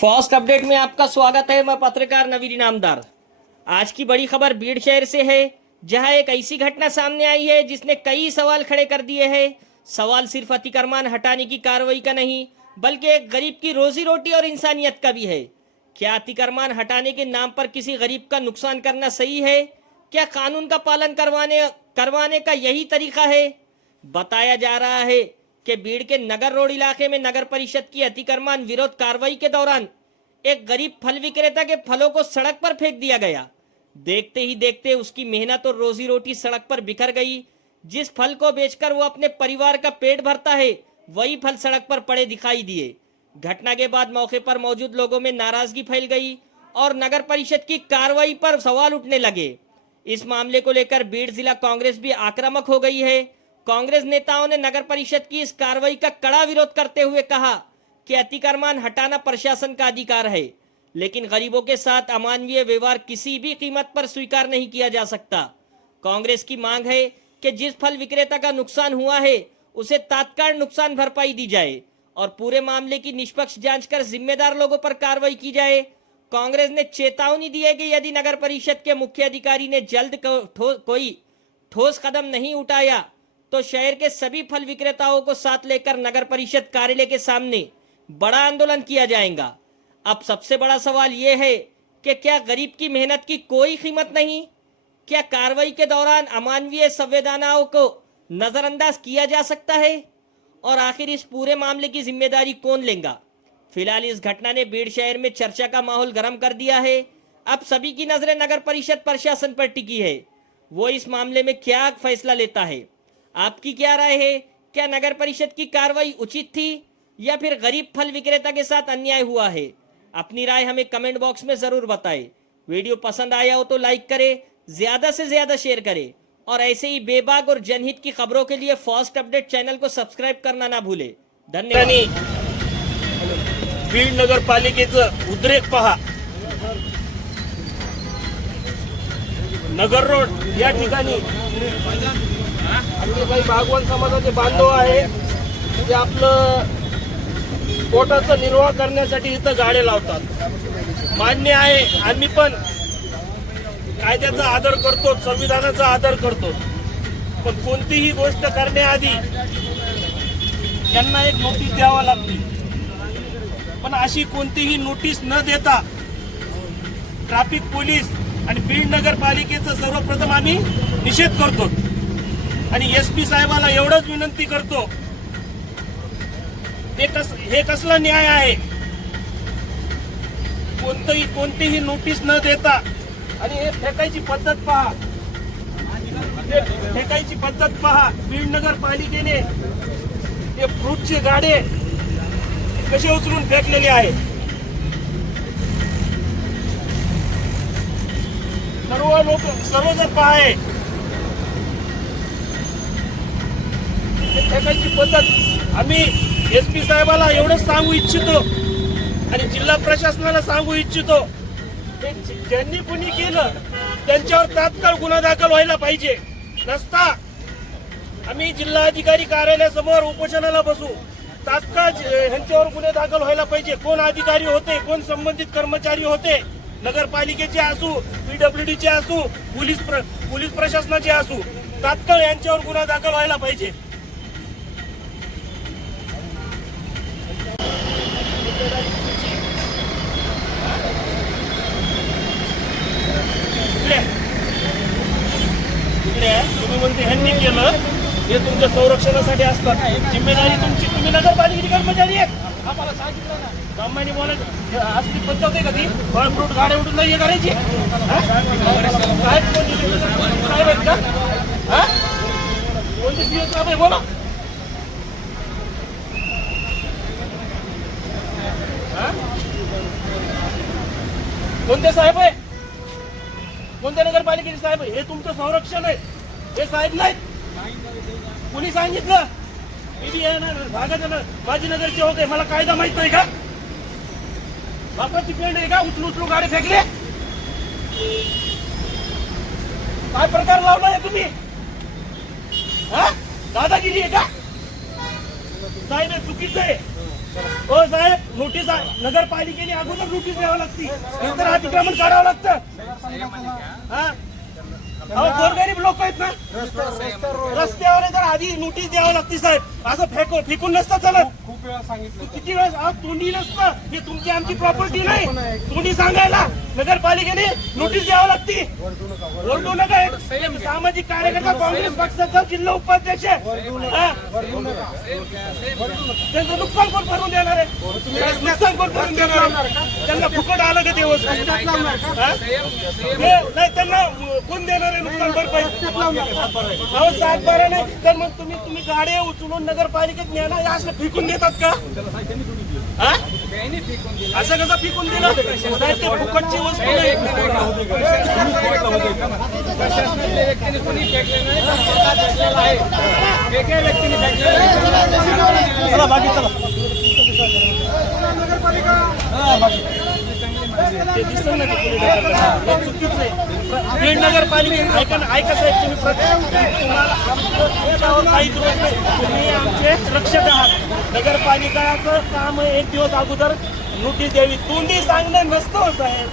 First update में आपका स्वागत है। मैं पत्रकार नवीन इनामदार। आज की बड़ी खबर बीड़ शहर से है, जहां एक ऐसी घटना सामने आई है जिसने कई सवाल खड़े कर दिए हैं। सवाल सिर्फ अतिक्रमण हटाने की कार्रवाई का नहीं, बल्कि एक गरीब की रोजी रोटी और इंसानियत का भी है। क्या अतिक्रमण हटाने के नाम पर किसी गरीब का नुकसान करना सही है? क्या कानून का पालन करवाने का यही तरीका है? बताया जा रहा है कि बीड़ के नगर रोड इलाके में नगर परिषद की अतिक्रमण विरोध कार्रवाई के दौरान एक गरीब फल विक्रेता के फलों को सड़क पर फेंक दिया गया। देखते ही देखते उसकी मेहनत और रोजी रोटी सड़क पर बिखर गई। जिस फल को बेचकर वो अपने परिवार का पेट भरता है, वही फल सड़क पर पड़े दिखाई दिए। घटना के बाद मौके पर मौजूद लोगों में नाराजगी फैल गई और नगर परिषद की कार्रवाई पर सवाल उठने लगे। इस मामले को लेकर बीड़ जिला कांग्रेस भी आक्रामक हो गई है। कांग्रेस नेताओं ने नगर परिषद की इस कार्रवाई का कड़ा विरोध करते हुए कहा कि अतिक्रमण हटाना प्रशासन का अधिकार है, लेकिन गरीबों के साथ अमानवीय व्यवहार किसी भी कीमत पर स्वीकार नहीं किया जा सकता। कांग्रेस की मांग है कि जिस फल विक्रेता का नुकसान हुआ है उसे तात्काल नुकसान भरपाई दी जाए और पूरे मामले की निष्पक्ष जांच कर जिम्मेदार लोगों पर कार्रवाई की जाए। कांग्रेस ने चेतावनी दी है कि यदि नगर परिषद के मुख्य अधिकारी ने जल्द कोई ठोस कदम नहीं उठाया तो शहर के सभी फल विक्रेताओं को साथ लेकर नगर परिषद कार्यालय के सामने बड़ा आंदोलन किया जाएगा। अब सबसे बड़ा सवाल यह है कि क्या गरीब की मेहनत की कोई कीमत नहीं? क्या कार्रवाई के दौरान अमानवीय संवेदनाओं को नजरअंदाज किया जा सकता है? और आखिर इस पूरे मामले की जिम्मेदारी कौन लेगा? फिलहाल इस घटना ने बीड़ शहर में चर्चा का माहौल गर्म कर दिया है। अब सभी की नजरें नगर परिषद प्रशासन पर टिकी है। वो इस मामले में क्या फैसला लेता है? आपकी क्या राय है? क्या नगर परिषद की कार्रवाई उचित थी या फिर गरीब फल विक्रेता के साथ अन्याय हुआ है? अपनी राय हमें कमेंट बॉक्स में जरूर बताएं। वीडियो पसंद आया हो तो लाइक करें, ज्यादा से ज्यादा शेयर करें और ऐसे ही बेबाक और जनहित की खबरों के लिए फर्स्ट अपडेट चैनल को सब्सक्राइब करना ना भूले। धन्यवाद। बीड नगरपालिकेचं उद्रेक पहा। नगर रोड या ठिकाणी आमचे काही बागवान समाजाचे बांधव आहे ते आपलं पोटाचा निर्वाह करण्यासाठी इथं गाडे लावतात। मान्य आहे, आम्ही पण कायद्याचा आदर करतो, संविधानाचा आदर करतो, पण कोणतीही गोष्ट करण्याआधी त्यांना एक नोटीस द्यावा लागते। पण अशी कोणतीही नोटीस न देता ट्रॅफिक पोलीस आणि बीड नगरपालिकेचा सर्वप्रथम आम्ही निषेध करतो आणि एसपी साहेबाला एवढंच विनंती करतो, हे कसला न्याय आहे? कोणतीही नोटीस न देता आणि हे फेकायची पद्धत पहा, फेकायची पद्धत पहा। बीड नगरपालिकेने हे फ्रूटचे गाडे कसे उचलून फेकलेले आहेत। सर्वजण पाहाय फेकायची पद्धत। आम्ही एसपी साहेबाला एवढंच सांगू इच्छितो आणि जिल्हा प्रशासनाला सांगू इच्छितो, ज्यांनी कुणी केलं त्यांच्यावर तात्काळ गुन्हा दाखल व्हायला पाहिजे। नसता आम्ही जिल्हाधिकारी कार्यालयासमोर उपोषणाला बसू। तात्काळ ह्यांच्यावर गुन्हे दाखल व्हायला पाहिजे। कोण अधिकारी होते, कोण संबंधित कर्मचारी होते, नगरपालिकेचे असू, पीडब्ल्यूडीचे असू, पोलीस प्रशासनाचे असू, तात्काळ यांच्यावर गुन्हा दाखल व्हायला पाहिजे। तुम्ही म्हणते ह्यांनी केलं, हे तुमच्या संरक्षणासाठी असतात। जिम्मेदारी तुमची, तुम्ही नगरपालिकेचे कर्मचारी आहेत। आम्हाला सांगितलं ना, सामान्य बोलायचं असली पद्धत आहे का ती? फळ फ्रूट गाड्या उठून नाही करायची साहेब? साहेब आहेत का? कोणते सीओ साहेब आहे? बोला। कोणते साहेब आहे? कोणत्या नगरपालिकेचे साहेब आहे? हे तुमचं संरक्षण आहे, हे साहेब नाहीत। कुणी सांगितलं? माझी नगरसेवक आहे, मला कायदा माहित नाही का? बापाची पेंड आहे का? उचलू गाडी फेकले? काय प्रकार लावलाय तुम्ही? दादागिरी आहे का? साहेब हे चुकीचं आहे। हो साहेब, नोटीस नगरपालिकेने अगोदर नोटीस द्यावं लागते, नंतर अतिक्रमण काढावं लागतं. हा अहो गोरगरीब लोक आहेत ना, रस्त्यावर जर आधी नोटीस द्यावं लागते साहेब. असं फेकून नसतं चालत. खूप वेळा सांगितलं. किती वेळेस तोंडी नसतं, हे तुमची आमची प्रॉपर्टी नाही. तोंडी सांगायला नगरपालिकेने नोटीस द्यावं लागते. ओरडू नका. सामाजिक कार्यकर्ता काँग्रेस पक्षाचा जिल्हा उपाध्यक्ष आहे. त्यांचं नुकसान कोण भरून देणार आहे? नुकसान कोण भरून देणार? त्यांना फुकट आलं का दिवस? नाही, त्यांना कोण देणार आहे नुकसान भरपाई? अहो 7-12 नाही तर मग तुम्ही गाड्या उचलून नगरपालिकेत न्यायला असं फेकून देतात का? हा? असं कसं फेकून दिलं? साहेब, ते फुकटची वस्तू नाही. प्रशासनातल्या व्यक्तीने कोणी फेकले नाही, फेकलेला आहे. एका व्यक्तीने फेकलेलं आहे. चला बाकी चला. ते दिसतं ना ते कोणी नगर हे चुकीचं आहे. बीड नगरपालिकेत ऐका साहेब, तुम्ही तुम्हाला आमच्यावर काहीच होत नाही. तुम्ही आमचे रक्षक आहात. नगरपालिकाचं काम एक दिवस अगोदर नोटीस द्यावी. तोंडी सांगणं नसतं साहेब.